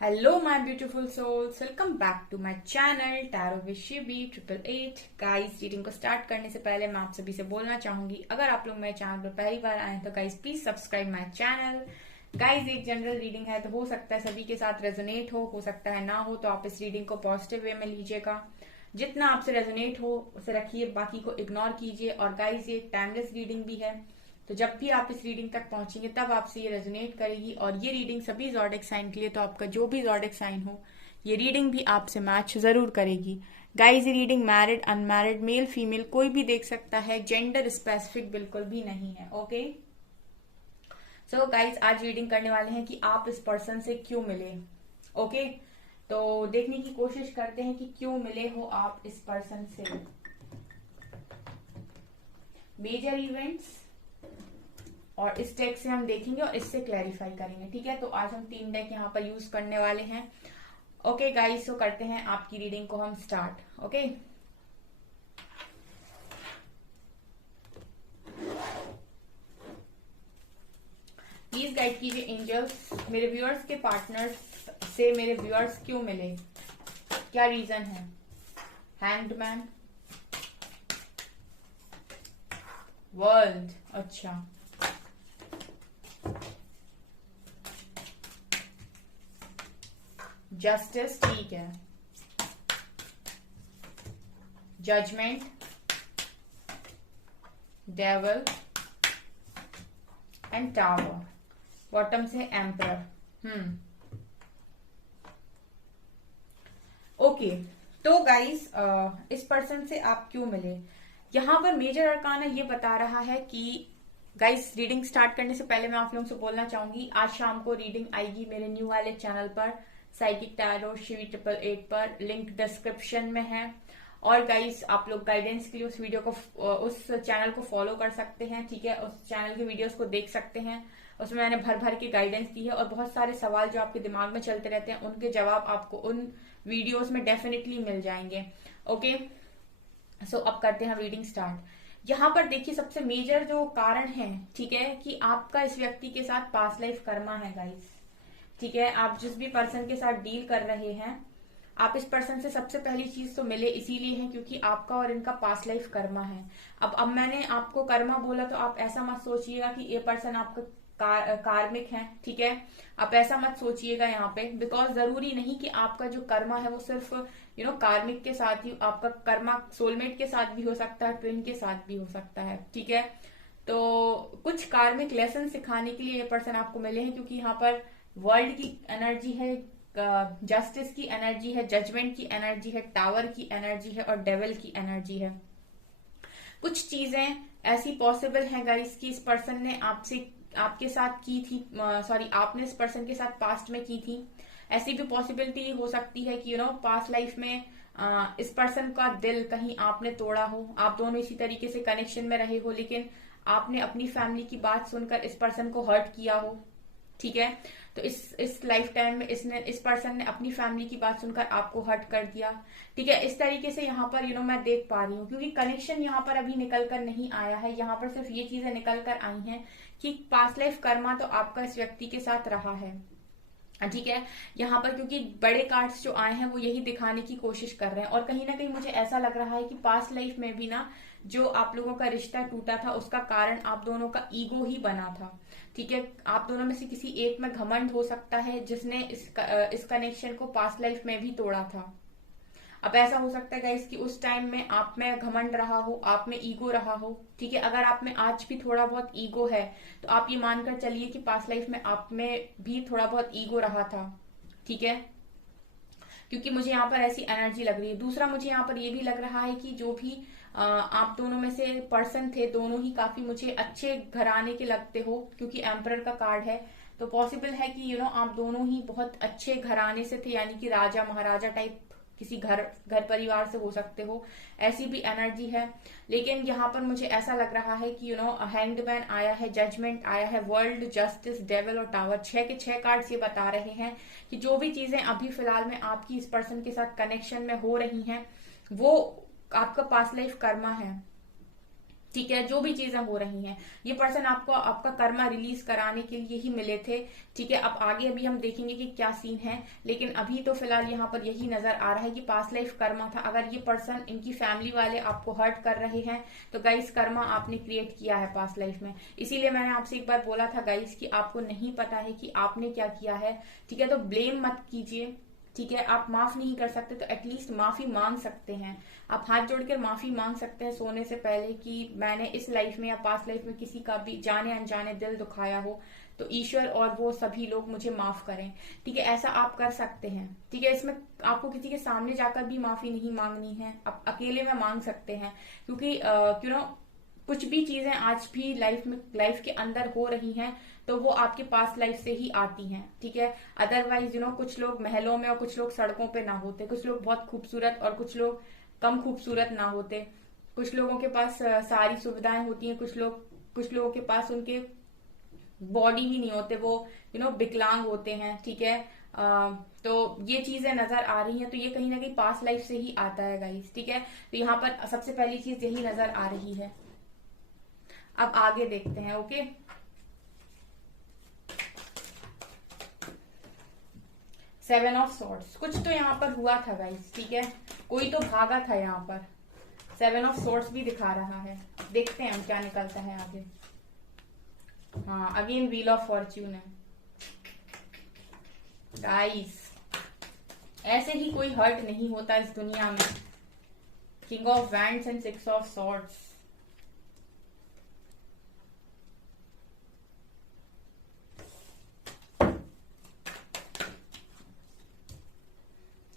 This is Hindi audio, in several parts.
Hello my beautiful souls, welcome back to my channel tarot with Shibi 888। Guys, reading को स्टार्ट करने से पहले मैं आप सभी से बोलना चाहूंगी, अगर आप लोग मेरे चैनल पर पहली बार आए तो guys please subscribe my channel. Guys, एक जनरल रीडिंग है तो हो सकता है सभी के साथ रेजोनेट हो सकता है ना हो, तो आप इस रीडिंग को पॉजिटिव वे में लीजिएगा। जितना आपसे रेजोनेट हो उसे रखिए, बाकी को इग्नोर कीजिए। और गाइस, ये टाइमलेस रीडिंग भी है, तो जब भी आप इस रीडिंग तक पहुंचेंगे तब आपसे ये रेजोनेट करेगी। और ये रीडिंग सभी ज़ोडिक साइन के लिए, तो आपका जो भी ज़ोडिक साइन हो ये रीडिंग भी आपसे मैच जरूर करेगी। गाइस, ये reading married unmarried male female कोई भी देख सकता है, जेंडर स्पेसिफिक बिल्कुल भी नहीं है। ओके, सो गाइस, आज रीडिंग करने वाले हैं कि आप इस पर्सन से क्यों मिले। ओके, तो देखने की कोशिश करते हैं कि क्यों मिले हो आप इस पर्सन से। मेजर इवेंट्स, और इस डेक से हम देखेंगे और इससे क्लैरिफाई करेंगे। ठीक है, तो आज हम 3 डेक यहाँ पर यूज करने वाले हैं। ओके गाइस, तो करते हैं आपकी रीडिंग को हम स्टार्ट। ओके, प्लीज गाइड कीजिए एंजल्स, मेरे व्यूअर्स के पार्टनर्स से मेरे व्यूअर्स क्यों मिले, क्या रीजन है। हैंग्ड मैन, वर्ल्ड, अच्छा, जस्टिस, ठीक है, judgement, devil and tower, bottom से एम्परर। ओके, तो गाइस, इस पर्सन से आप क्यों मिले, यहाँ पर मेजर अरकाना ये बता रहा है कि गाइस, रीडिंग स्टार्ट करने से पहले मैं आप लोगों से बोलना चाहूंगी, आज शाम को रीडिंग आएगी मेरे न्यू वाले चैनल पर, साइकिक टैरो शिवी 888 पर, लिंक डिस्क्रिप्शन में है। और गाइस, आप लोग गाइडेंस के लिए उस वीडियो को, उस चैनल को फॉलो कर सकते हैं। ठीक है, उस चैनल के वीडियोस को देख सकते हैं, उसमें मैंने भर भर के गाइडेंस दी है, और बहुत सारे सवाल जो आपके दिमाग में चलते रहते हैं उनके जवाब आपको उन वीडियोस में डेफिनेटली मिल जाएंगे। ओके, सो अब करते हैं रीडिंग स्टार्ट। यहाँ पर देखिए, सबसे मेजर जो कारण है, ठीक है, कि आपका इस व्यक्ति के साथ पास्ट लाइफ कर्मा है गाइस। ठीक है, आप जिस भी पर्सन के साथ डील कर रहे हैं, आप इस पर्सन से सबसे पहली चीज तो मिले इसीलिए है क्योंकि आपका और इनका पास्ट लाइफ कर्मा है। अब मैंने आपको कर्मा बोला तो आप ऐसा मत सोचिएगा कि ये पर्सन आपका कार्मिक है। ठीक है, आप ऐसा मत सोचिएगा यहाँ पे, बिकॉज जरूरी नहीं कि आपका जो कर्मा है वो सिर्फ कार्मिक के साथ ही, आपका कर्मा सोलमेट के साथ भी हो सकता है, ट्विन के साथ भी हो सकता है। ठीक है, तो कुछ कार्मिक लेसन सिखाने के लिए ये पर्सन आपको मिले हैं, क्योंकि यहाँ पर वर्ल्ड की एनर्जी है, जस्टिस की एनर्जी है, जजमेंट की एनर्जी है, टावर की एनर्जी है और डेविल की एनर्जी है। कुछ चीजें ऐसी पॉसिबल हैं गाइस कि इस पर्सन ने आपसे आपके साथ की थी, सॉरी, आपने इस पर्सन के साथ पास्ट में की थी। ऐसी भी पॉसिबिलिटी हो सकती है कि पास्ट लाइफ में इस पर्सन का दिल कहीं आपने तोड़ा हो, आप दोनों इसी तरीके से कनेक्शन में रहे हो, लेकिन आपने अपनी फैमिली की बात सुनकर इस पर्सन को हर्ट किया हो। ठीक है, तो इस लाइफ टाइम में इस पर्सन ने अपनी फैमिली की बात सुनकर आपको हर्ट कर दिया। ठीक है, इस तरीके से यहाँ पर मैं देख पा रही हूँ, क्योंकि कनेक्शन यहाँ पर अभी निकल कर नहीं आया है, यहाँ पर सिर्फ ये चीजें निकल कर आई हैं कि पास्ट लाइफ कर्मा तो आपका इस व्यक्ति के साथ रहा है। ठीक है, यहाँ पर क्योंकि बड़े कार्ड्स जो आए हैं वो यही दिखाने की कोशिश कर रहे हैं, और कहीं ना कहीं मुझे ऐसा लग रहा है कि पास्ट लाइफ में भी ना, जो आप लोगों का रिश्ता टूटा था उसका कारण आप दोनों का ईगो ही बना था। ठीक है, आप दोनों में से किसी एक में घमंड हो सकता है जिसने इस कनेक्शन को पास्ट लाइफ में भी तोड़ा था। अब ऐसा हो सकता है गाइस कि उस टाइम में आप में घमंड रहा हो, आप में ईगो रहा हो। ठीक है, अगर आप में आज भी थोड़ा बहुत ईगो है तो आप ये मानकर चलिए कि पास्ट लाइफ में आप में भी थोड़ा बहुत ईगो रहा था। ठीक है, क्योंकि मुझे यहाँ पर ऐसी एनर्जी लग रही है। दूसरा, मुझे यहाँ पर ये भी लग रहा है कि जो भी आप दोनों में से पर्सन थे, दोनों ही काफी मुझे अच्छे घराने के लगते हो, क्योंकि एम्परर का कार्ड है, तो पॉसिबल है कि आप दोनों ही बहुत अच्छे घराने से थे, यानी कि राजा महाराजा टाइप किसी घर घर परिवार से हो सकते हो, ऐसी भी एनर्जी है। लेकिन यहाँ पर मुझे ऐसा लग रहा है कि हैंग्ड मैन आया है, जजमेंट आया है, वर्ल्ड, जस्टिस, डेविल और टावर, 6 के 6 कार्ड्स ये बता रहे हैं कि जो भी चीजें अभी फिलहाल में आपकी इस पर्सन के साथ कनेक्शन में हो रही हैं वो आपका पास्ट लाइफ कर्मा है। ठीक है, जो भी चीजें हो रही हैं, ये पर्सन आपको आपका कर्मा रिलीज कराने के लिए ही मिले थे। ठीक है, अब आगे अभी हम देखेंगे कि क्या सीन है, लेकिन अभी तो फिलहाल यहाँ पर यही नजर आ रहा है कि पास्ट लाइफ कर्मा था। अगर ये पर्सन, इनकी फैमिली वाले आपको हर्ट कर रहे हैं तो गाइस कर्मा आपने क्रिएट किया है पास्ट लाइफ में। इसीलिए मैंने आपसे एक बार बोला था गाइस कि आपको नहीं पता है कि आपने क्या किया है। ठीक है, तो ब्लेम मत कीजिए। ठीक है, आप माफ नहीं कर सकते तो एटलीस्ट माफी मांग सकते हैं। आप हाथ जोड़कर माफी मांग सकते हैं सोने से पहले कि मैंने इस लाइफ में या पास्ट लाइफ में किसी का भी जाने अनजाने दिल दुखाया हो तो ईश्वर और वो सभी लोग मुझे माफ करें। ठीक है, ऐसा आप कर सकते हैं। ठीक है, इसमें आपको किसी के सामने जाकर भी माफी नहीं मांगनी है, आप अकेले में मांग सकते हैं। क्योंकि यू नो कुछ भी चीजें आज भी लाइफ के अंदर हो रही हैं तो वो आपके पास लाइफ से ही आती हैं। ठीक है, अदरवाइज कुछ लोग महलों में और कुछ लोग सड़कों पे ना होते, कुछ लोग बहुत खूबसूरत और कुछ लोग कम खूबसूरत ना होते, कुछ लोगों के पास सारी सुविधाएं होती हैं, कुछ लोगों के पास उनके बॉडी ही नहीं होते, वो विकलांग होते हैं। ठीक है, तो ये चीजें नजर आ रही हैं तो ये कहीं ना कहीं पास्ट लाइफ से ही आता है गाइस। ठीक है, तो यहाँ पर सबसे पहली चीज यही नजर आ रही है। अब आगे देखते हैं। ओके, सेवन ऑफ सॉर्ड्स, कुछ तो यहाँ पर हुआ था गाइस। ठीक है, कोई तो भागा था यहाँ पर। सेवन ऑफ सॉर्ड्स भी दिखा रहा है, देखते हैं हम क्या निकलता है आगे। हाँ, अगेन व्हील ऑफ फॉर्च्यून है गाइस। ऐसे ही कोई हर्ट नहीं होता इस दुनिया में। King of wands and six of swords,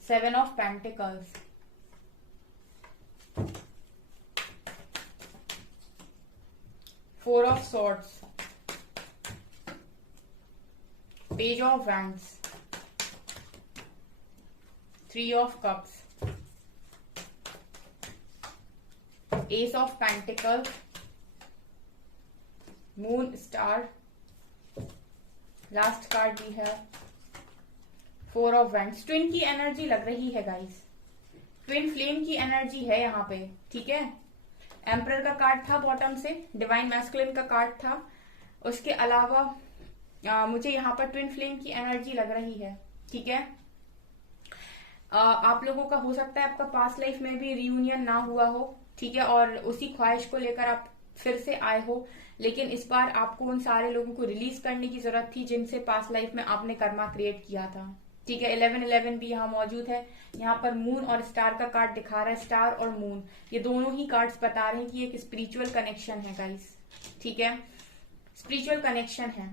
seven of pentacles, four of swords, page of wands, three of cups, S of pentacles, moon star, last card भी है फोर ऑफ वैंड्स। ट्विन की एनर्जी लग रही है गाइस, ट्विन फ्लेम की एनर्जी है यहाँ पे। ठीक है, एम्परर का कार्ड था बॉटम से, डिवाइन मैस्कुलिन का कार्ड था। उसके अलावा मुझे यहाँ पर ट्विन फ्लेम की एनर्जी लग रही है। ठीक है, आप लोगों का हो सकता है आपका पास्ट लाइफ में भी रियूनियन ना हुआ हो। ठीक है, और उसी ख्वाहिश को लेकर आप फिर से आए हो, लेकिन इस बार आपको उन सारे लोगों को रिलीज करने की जरूरत थी जिनसे पास्ट लाइफ में आपने कर्मा क्रिएट किया था। ठीक है, 1111 भी यहाँ मौजूद है। यहाँ पर मून और स्टार का कार्ड दिखा रहा है, स्टार और मून ये दोनों ही कार्ड्स बता रहे हैं कि एक स्पिरिचुअल कनेक्शन है गाइस। ठीक है, स्पिरिचुअल कनेक्शन है।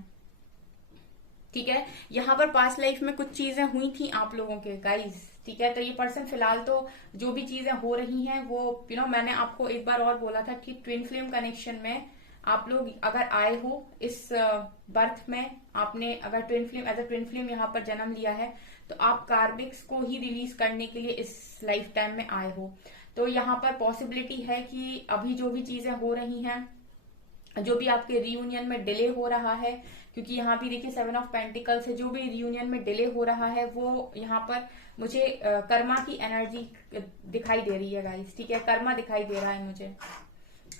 ठीक है, यहाँ पर पास्ट लाइफ में कुछ चीजें हुई थी आप लोगों के गाइस। ठीक है, तो ये पर्सन फिलहाल तो जो भी चीजें हो रही हैं वो मैंने आपको एक बार और बोला था कि ट्विन फ्लेम कनेक्शन में आप लोग अगर आए हो इस बर्थ में, आपने अगर twin flame as a twin flame यहाँ पर जन्म लिया है तो आप कार्मिक्स को ही रिलीज करने के लिए इस लाइफ टाइम में आए हो। तो यहाँ पर पॉसिबिलिटी है कि अभी जो भी चीजें हो रही हैं, जो भी आपके रियूनियन में डिले हो रहा है, क्योंकि यहाँ भी देखिए सेवन ऑफ पेंटिकल से जो भी रियूनियन में डिले हो रहा है वो यहाँ पर मुझे कर्मा की एनर्जी दिखाई दे रही है गाइस। ठीक है, कर्मा दिखाई दे रहा है मुझे।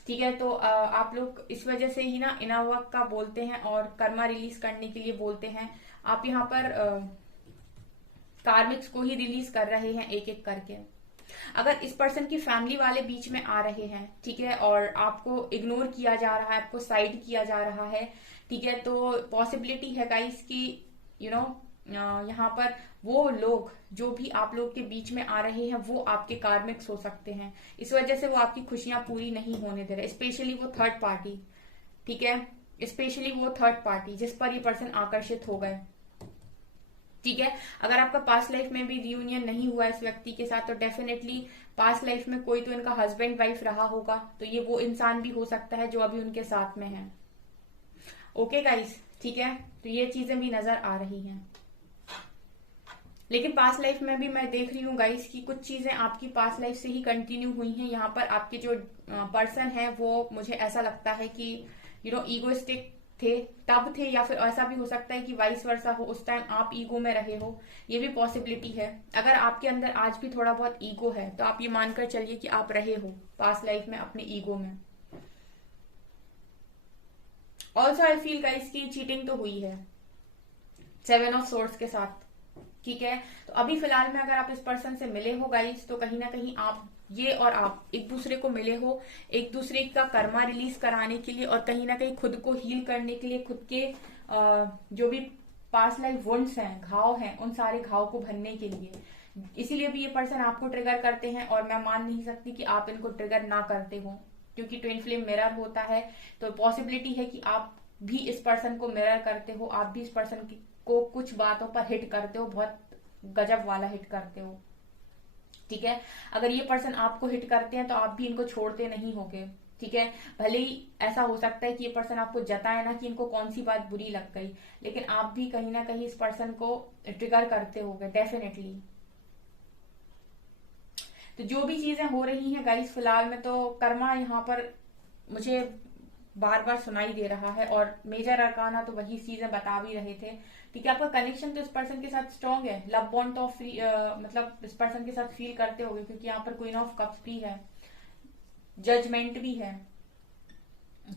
ठीक है, तो आप लोग इस वजह से ही ना इनर वर्क का बोलते हैं और कर्मा रिलीज करने के लिए बोलते हैं। आप यहाँ पर कार्मिक्स को ही रिलीज कर रहे हैं एक एक करके। अगर इस पर्सन की फैमिली वाले बीच में आ रहे हैं, ठीक है, और आपको इग्नोर किया जा रहा है, आपको साइड किया जा रहा है, ठीक है, तो पॉसिबिलिटी है गाइस कि यहाँ पर वो लोग जो भी आप लोग के बीच में आ रहे हैं वो आपके कार्मिक्स हो सकते हैं। इस वजह से वो आपकी खुशियां पूरी नहीं होने दे रहे, स्पेशली वो थर्ड पार्टी। ठीक है, स्पेशली वो थर्ड पार्टी जिस पर ये पर्सन आकर्षित हो गए। ठीक है, अगर आपका पास्ट लाइफ में भी रियूनियन नहीं हुआ इस व्यक्ति के साथ तो डेफिनेटली पास्ट लाइफ में कोई तो इनका हस्बैंड वाइफ रहा होगा, तो ये वो इंसान भी हो सकता है जो अभी उनके साथ में है। ओके गाइस, ठीक है, तो ये चीजें भी नजर आ रही हैं। लेकिन पास्ट लाइफ में भी मैं देख रही हूँ गाइस कि कुछ चीजें आपकी पास्ट लाइफ से ही कंटिन्यू हुई हैं। यहाँ पर आपके जो पर्सन है वो मुझे ऐसा लगता है कि ईगोइस्टिक थे, तब थे, या फिर ऐसा भी हो सकता है कि वाइस वर्सा हो, उस टाइम आप ईगो में रहे हो, ये भी पॉसिबिलिटी है। अगर आपके अंदर आज भी थोड़ा बहुत ईगो है तो आप ये मानकर चलिए कि आप रहे हो पास्ट लाइफ में अपने ईगो में। ऑल्सो आई फील गाइस की चीटिंग तो हुई है 7 ऑफ सोर्ड्स के साथ, ठीक है। तो अभी फिलहाल में अगर आप इस पर्सन से मिले हो गाइस, तो कहीं ना कहीं आप ये और आप एक दूसरे को मिले हो एक दूसरे का कर्मा रिलीज कराने के लिए, और कहीं ना कहीं खुद को हील करने के लिए, खुद के जो भी पास्ट लाइफ वुंड्स हैं, घाव हैं, उन सारे घाव को भरने के लिए। इसीलिए भी ये पर्सन आपको ट्रिगर करते हैं, और मैं मान नहीं सकती कि आप इनको ट्रिगर ना करते हो, क्योंकि ट्विन फ्लेम मिरर होता है, तो पॉसिबिलिटी है कि आप भी इस पर्सन को मिरर करते हो, आप भी इस पर्सन को कुछ बातों पर हिट करते हो, बहुत गजब वाला हिट करते हो, ठीक है। अगर ये पर्सन आपको हिट करते हैं तो आप भी इनको छोड़ते नहीं होगे, ठीक है। भले ही ऐसा हो सकता है कि ये पर्सन आपको जताए ना कि इनको कौन सी बात बुरी लग गई, लेकिन आप भी कहीं ना कहीं इस पर्सन को ट्रिगर करते होगे डेफिनेटली। तो जो भी चीजें हो रही हैं गाइस फिलहाल में, तो कर्मा यहाँ पर मुझे बार बार सुनाई दे रहा है, और मेजर अरकाना तो वही चीजें बता भी रहे थे, ठीक है। आपका कनेक्शन तो इस पर्सन के साथ स्ट्रांग है, लव बॉन्ड तो मतलब इस पर्सन के साथ फील करते होगे, क्योंकि यहाँ पर क्वीन ऑफ कप्स भी है, जजमेंट भी है,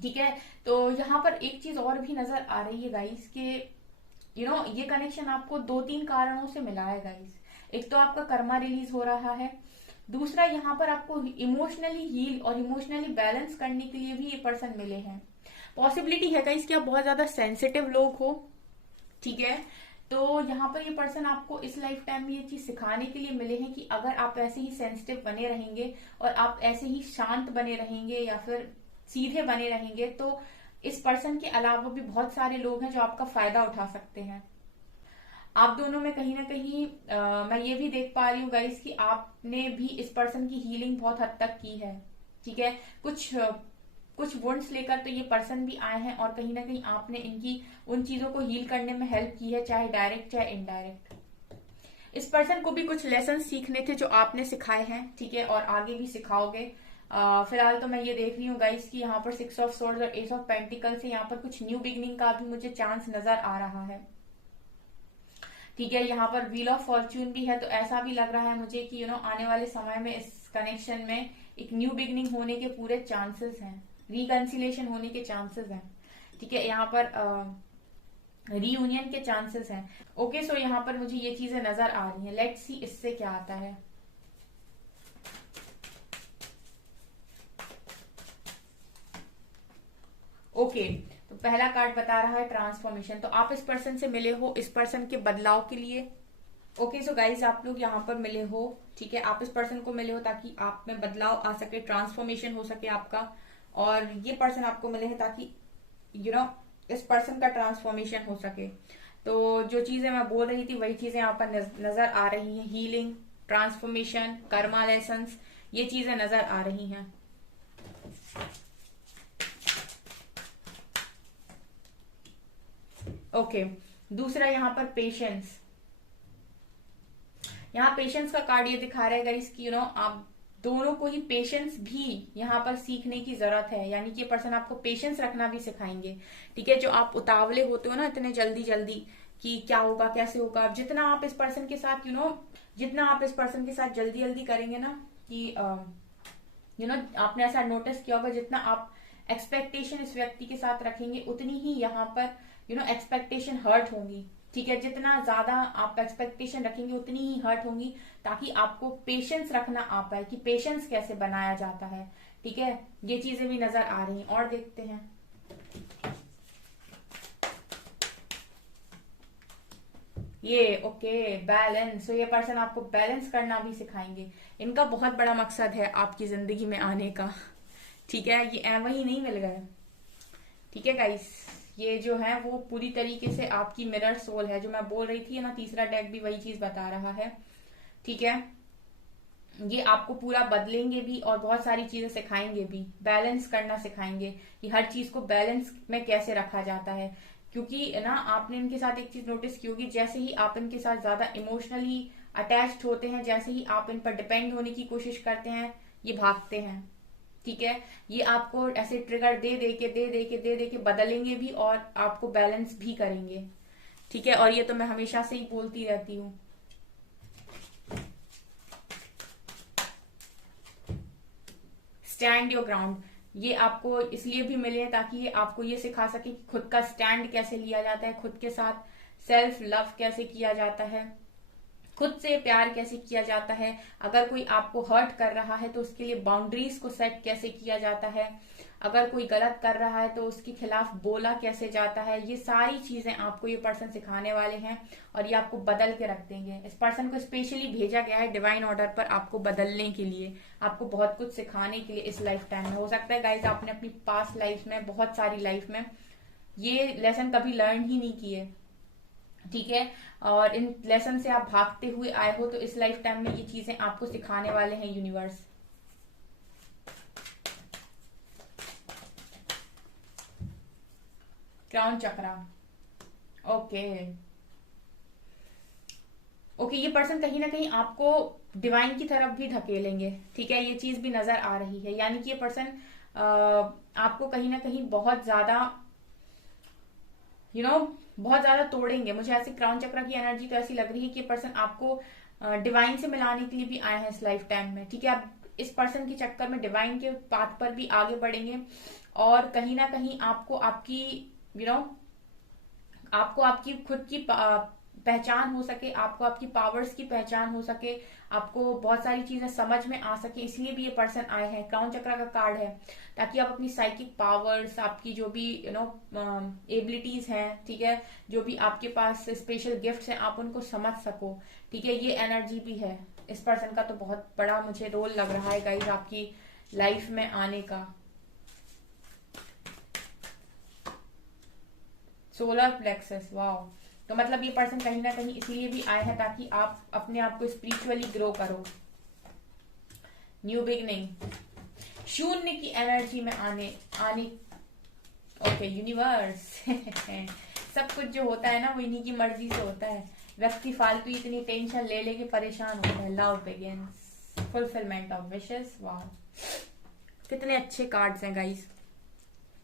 ठीक है। तो यहाँ पर एक चीज और भी नजर आ रही है गाइस कि ये कनेक्शन आपको 2-3 कारणों से मिला है गाइस। एक तो आपका कर्मा रिलीज हो रहा है, दूसरा यहाँ पर आपको इमोशनली हील और इमोशनली बैलेंस करने के लिए भी ये पर्सन मिले हैं। पॉसिबिलिटी है गाइस कि आप बहुत ज्यादा सेंसिटिव लोग हो, ठीक है। तो यहाँ पर ये पर्सन आपको इस लाइफ टाइम में ये चीज सिखाने के लिए मिले हैं कि अगर आप ऐसे ही सेंसिटिव बने रहेंगे और आप ऐसे ही शांत बने रहेंगे या फिर सीधे बने रहेंगे, तो इस पर्सन के अलावा भी बहुत सारे लोग हैं जो आपका फायदा उठा सकते हैं। आप दोनों में कहीं ना कहीं मैं ये भी देख पा रही हूँ गाइस कि आपने भी इस पर्सन की हीलिंग बहुत हद तक की है, ठीक है। कुछ वुंड्स लेकर तो ये पर्सन भी आए हैं, और कहीं ना कहीं आपने इनकी उन चीजों को हील करने में हेल्प की है, चाहे डायरेक्ट चाहे इनडायरेक्ट। इस पर्सन को भी कुछ लेसन सीखने थे जो आपने सिखाए हैं, ठीक है, और आगे भी सिखाओगे। फिलहाल तो मैं ये देख रही हूँ गाइस कि यहाँ पर 6 ऑफ सोर्ड्स और एस ऑफ पेंटिकल से यहाँ पर कुछ न्यू बिगनिंग का भी मुझे चांस नजर आ रहा है, ठीक है। यहाँ पर व्हील ऑफ फॉर्च्यून भी है, तो ऐसा भी लग रहा है मुझे कि आने वाले समय में इस कनेक्शन में एक न्यू बिगनिंग होने के पूरे चांसेस हैं, रिकंसिलेशन होने के चांसेस हैं, ठीक है। यहाँ पर रीयूनियन के चांसेस हैं। ओके, सो यहाँ पर मुझे ये चीजें नजर आ रही हैं। लेट्स सी इससे क्या आता है। ओके, तो पहला कार्ड बता रहा है ट्रांसफॉर्मेशन। तो आप इस पर्सन से मिले हो इस पर्सन के बदलाव के लिए। ओके, सो गाइज आप लोग यहाँ पर मिले हो, ठीक है। आप इस पर्सन को मिले हो ताकि आप में बदलाव आ सके, ट्रांसफॉर्मेशन हो सके आपका, और ये पर्सन आपको मिले हैं ताकि इस पर्सन का ट्रांसफॉर्मेशन हो सके। तो जो चीजें मैं बोल रही थी वही चीजें यहाँ पर नजर आ रही हैं। हीलिंग, ट्रांसफॉर्मेशन, कर्मा लेसन्स, ये चीजें नजर आ रही हैं। ओके, दूसरा यहाँ पर पेशेंस। यहाँ पेशेंस का कार्ड ये दिखा रहा है गाइस कि आप दोनों को ही पेशेंस भी यहाँ पर सीखने की जरूरत है, यानी कि ये पर्सन आपको पेशेंस रखना भी सिखाएंगे, ठीक है। जो आप उतावले होते हो ना इतने जल्दी जल्दी कि क्या होगा कैसे होगा, जितना आप इस पर्सन के साथ जितना आप इस पर्सन के साथ जल्दी जल्दी करेंगे ना कि आपने ऐसा नोटिस किया होगा, जितना आप एक्सपेक्टेशन इस व्यक्ति के साथ रखेंगे उतनी ही यहाँ पर एक्सपेक्टेशन हर्ट होंगी, ठीक है। जितना ज्यादा आप एक्सपेक्टेशन रखेंगे उतनी ही हर्ट होंगी, ताकि आपको पेशेंस रखना आ पाए कि पेशेंस कैसे बनाया जाता है, ठीक है। ये चीजें भी नजर आ रही हैं। और देखते हैं। ये ओके, बैलेंस। तो ये पर्सन आपको बैलेंस करना भी सिखाएंगे। इनका बहुत बड़ा मकसद है आपकी जिंदगी में आने का, ठीक है। ये वही नहीं मिल गए, ठीक है गाइस। ये जो है वो पूरी तरीके से आपकी मिरर सोल है, जो मैं बोल रही थी ना, तीसरा डेक भी वही चीज बता रहा है, ठीक है। ये आपको पूरा बदलेंगे भी और बहुत सारी चीजें सिखाएंगे भी, बैलेंस करना सिखाएंगे कि हर चीज को बैलेंस में कैसे रखा जाता है। क्योंकि ना आपने इनके साथ एक चीज नोटिस की होगी, जैसे ही आप इनके साथ ज्यादा इमोशनली अटैच्ड होते हैं, जैसे ही आप इन पर डिपेंड होने की कोशिश करते हैं, ये भागते हैं, ठीक है। ये आपको ऐसे ट्रिगर दे दे के बदलेंगे भी और आपको बैलेंस भी करेंगे, ठीक है। और ये तो मैं हमेशा से ही बोलती रहती हूँ। Stand your ground. ये आपको इसलिए भी मिले हैं ताकि ये आपको ये सिखा सके कि खुद का स्टैंड कैसे लिया जाता है, खुद के साथ सेल्फ लव कैसे किया जाता है, खुद से प्यार कैसे किया जाता है, अगर कोई आपको हर्ट कर रहा है तो उसके लिए बाउंड्रीज को सेट कैसे किया जाता है, अगर कोई गलत कर रहा है तो उसके खिलाफ बोला कैसे जाता है। ये सारी चीजें आपको ये पर्सन सिखाने वाले हैं और ये आपको बदल के रख देंगे। इस पर्सन को स्पेशली भेजा गया है डिवाइन ऑर्डर पर आपको बदलने के लिए, आपको बहुत कुछ सिखाने के लिए इस लाइफ टाइम में। हो सकता है गाइज आपने अपनी पास्ट लाइफ में, बहुत सारी लाइफ में ये लेसन कभी लर्न ही नहीं किए, ठीक है, और इन लेसन से आप भागते हुए आए हो, तो इस लाइफ टाइम में ये चीजें आपको सिखाने वाले हैं यूनिवर्स। क्राउन चक्रा, ओके ओके, ये पर्सन कहीं ना कहीं आपको डिवाइन की तरफ भी धकेलेंगे, ठीक है, ये चीज भी नजर आ रही है। यानी कि ये पर्सन आपको कहीं ना कहीं बहुत ज्यादा बहुत ज्यादा तोड़ेंगे। मुझे ऐसे क्राउन चक्र की एनर्जी तो ऐसी लग रही है कि पर्सन आपको डिवाइन से मिलाने के लिए भी आए हैं इस लाइफ टाइम में, ठीक है। आप इस पर्सन के चक्कर में डिवाइन के पाथ पर भी आगे बढ़ेंगे और कहीं ना कहीं आपको आपकी आपको आपकी खुद की पहचान हो सके, आपको आपकी पावर्स की पहचान हो सके, आपको बहुत सारी चीजें समझ में आ सके, इसलिए भी ये पर्सन आए हैं। क्राउन चक्र का कार्ड है ताकि आप अपनी साइकिक पावर्स, आपकी जो भी एबिलिटीज हैं, ठीक है, जो भी आपके पास स्पेशल गिफ्ट्स हैं, आप उनको समझ सको, ठीक है। ये एनर्जी भी है इस पर्सन का, तो बहुत बड़ा मुझे रोल लग रहा है गाइस आपकी लाइफ में आने का। सोलर प्लेक्सस, वाओ, तो मतलब ये पर्सन कहीं ना कहीं इसलिए भी आए हैं ताकि आप अपने आप को स्पिरिचुअली ग्रो करो। न्यू बिगनिंग, शून्य की एनर्जी में आने ओके यूनिवर्स सब कुछ जो होता है ना वो इन्हीं की मर्जी से होता है। व्यक्ति फालतू इतनी टेंशन ले लेके परेशान होता है। Love begins, fulfilment of wishes, wow, कितने अच्छे कार्ड्स हैं गाइस।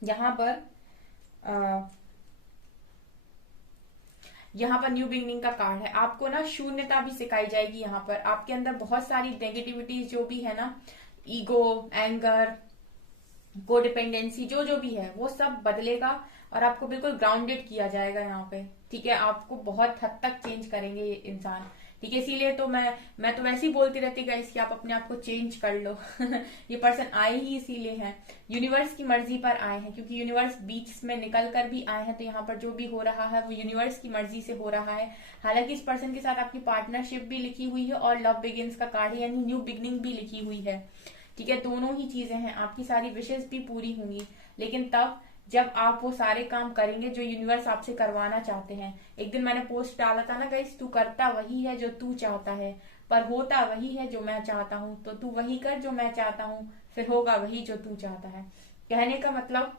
यहाँ पर न्यू बिगनिंग का कार्ड है। आपको ना शून्यता भी सिखाई जाएगी। यहाँ पर आपके अंदर बहुत सारी नेगेटिविटी जो भी है ना, ईगो, एंगर, कोडिपेंडेंसी, जो भी है वो सब बदलेगा और आपको बिल्कुल ग्राउंडेड किया जाएगा यहाँ पे, ठीक है। आपको बहुत हद तक चेंज करेंगे ये इंसान, ठीक है। इसीलिए तो मैं तो वैसे ही बोलती रहती गाइस कि आप अपने आप को चेंज कर लो ये पर्सन आए ही इसीलिए हैं, यूनिवर्स की मर्जी पर आए हैं, क्योंकि यूनिवर्स बीच में निकल कर भी आए हैं। तो यहाँ पर जो भी हो रहा है वो यूनिवर्स की मर्जी से हो रहा है। हालांकि इस पर्सन के साथ आपकी पार्टनरशिप भी लिखी हुई है और लव बिगिंस का कार्ड है, यानी न्यू बिगनिंग भी लिखी हुई है, ठीक है। दोनों ही चीजें हैं, आपकी सारी विशेष भी पूरी होंगी, लेकिन तब जब आप वो सारे काम करेंगे जो यूनिवर्स आपसे करवाना चाहते हैं। एक दिन मैंने पोस्ट डाला था ना गाइस, तू करता वही है जो तू चाहता है, पर होता वही है जो मैं चाहता हूँ। तो तू वही कर जो मैं चाहता हूँ, फिर होगा वही जो तू चाहता है। कहने का मतलब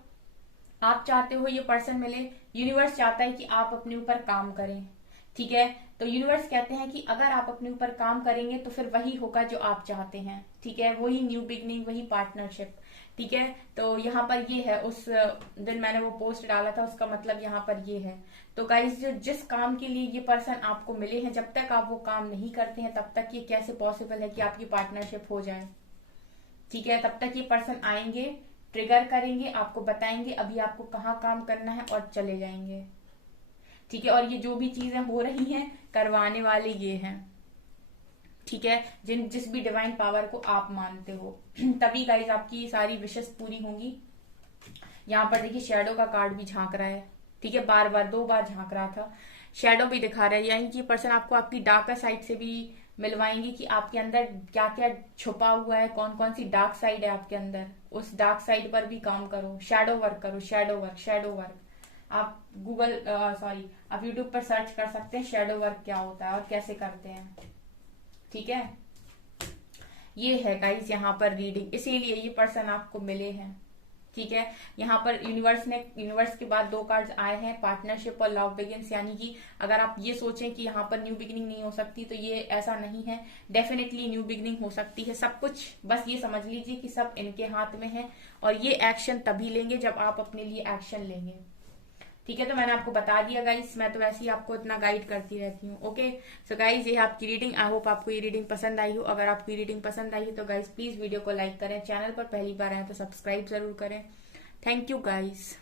आप चाहते हो ये पर्सन मिले, यूनिवर्स चाहता है कि आप अपने ऊपर काम करें, ठीक है। तो यूनिवर्स कहते हैं कि अगर आप अपने ऊपर काम करेंगे तो फिर वही होगा जो आप चाहते हैं, ठीक है। वही न्यू बिगनिंग, वही पार्टनरशिप, ठीक है। तो यहाँ पर ये है, उस दिन मैंने वो पोस्ट डाला था, उसका मतलब यहाँ पर ये है। तो गाइस, जो जिस काम के लिए ये पर्सन आपको मिले हैं, जब तक आप वो काम नहीं करते हैं तब तक ये कैसे पॉसिबल है कि आपकी पार्टनरशिप हो जाए, ठीक है। तब तक ये पर्सन आएंगे, ट्रिगर करेंगे, आपको बताएंगे अभी आपको कहाँ काम करना है और चले जाएंगे, ठीक है। और ये जो भी चीजें हो रही हैं करवाने वाले ये हैं, ठीक है, जिस भी डिवाइन पावर को आप मानते हो तभी गाइज आपकी सारी विशेष पूरी होंगी। यहाँ पर देखिए शेडो का कार्ड भी झांक रहा है, ठीक है, बार बार 2 बार झांक रहा था, शेडो भी दिखा रहा है। यानी कि पर्सन आपको आपकी डार्कर साइड से भी मिलवाएंगे कि आपके अंदर क्या क्या छुपा हुआ है, कौन कौन सी डार्क साइड है आपके अंदर, उस डार्क साइड पर भी काम करो, शेडो वर्क करो, शेडो वर्क। आप आप यूट्यूब पर सर्च कर सकते हैं शेडो वर्क क्या होता है और कैसे करते हैं, ठीक है। ये है गाइस यहाँ पर रीडिंग, इसीलिए ये पर्सन आपको मिले हैं, ठीक है। यहाँ पर यूनिवर्स के बाद 2 कार्ड्स आए हैं, पार्टनरशिप और लव बिगिंस। यानी कि अगर आप ये सोचें कि यहाँ पर न्यू बिगिनिंग नहीं हो सकती, तो ये ऐसा नहीं है, डेफिनेटली न्यू बिगिनिंग हो सकती है। सब कुछ बस ये समझ लीजिए कि सब इनके हाथ में है और ये एक्शन तभी लेंगे जब आप अपने लिए एक्शन लेंगे, ठीक है, तो मैंने आपको बता दिया गाइस, मैं तो वैसे ही आपको इतना गाइड करती रहती हूँ। ओके, सो गाइस ये है आपकी रीडिंग। आई होप आपको ये रीडिंग पसंद आई हो। अगर आपको ये रीडिंग पसंद आई हो तो गाइस प्लीज वीडियो को लाइक करें, चैनल पर पहली बार आए तो सब्सक्राइब जरूर करें। Thank you guys.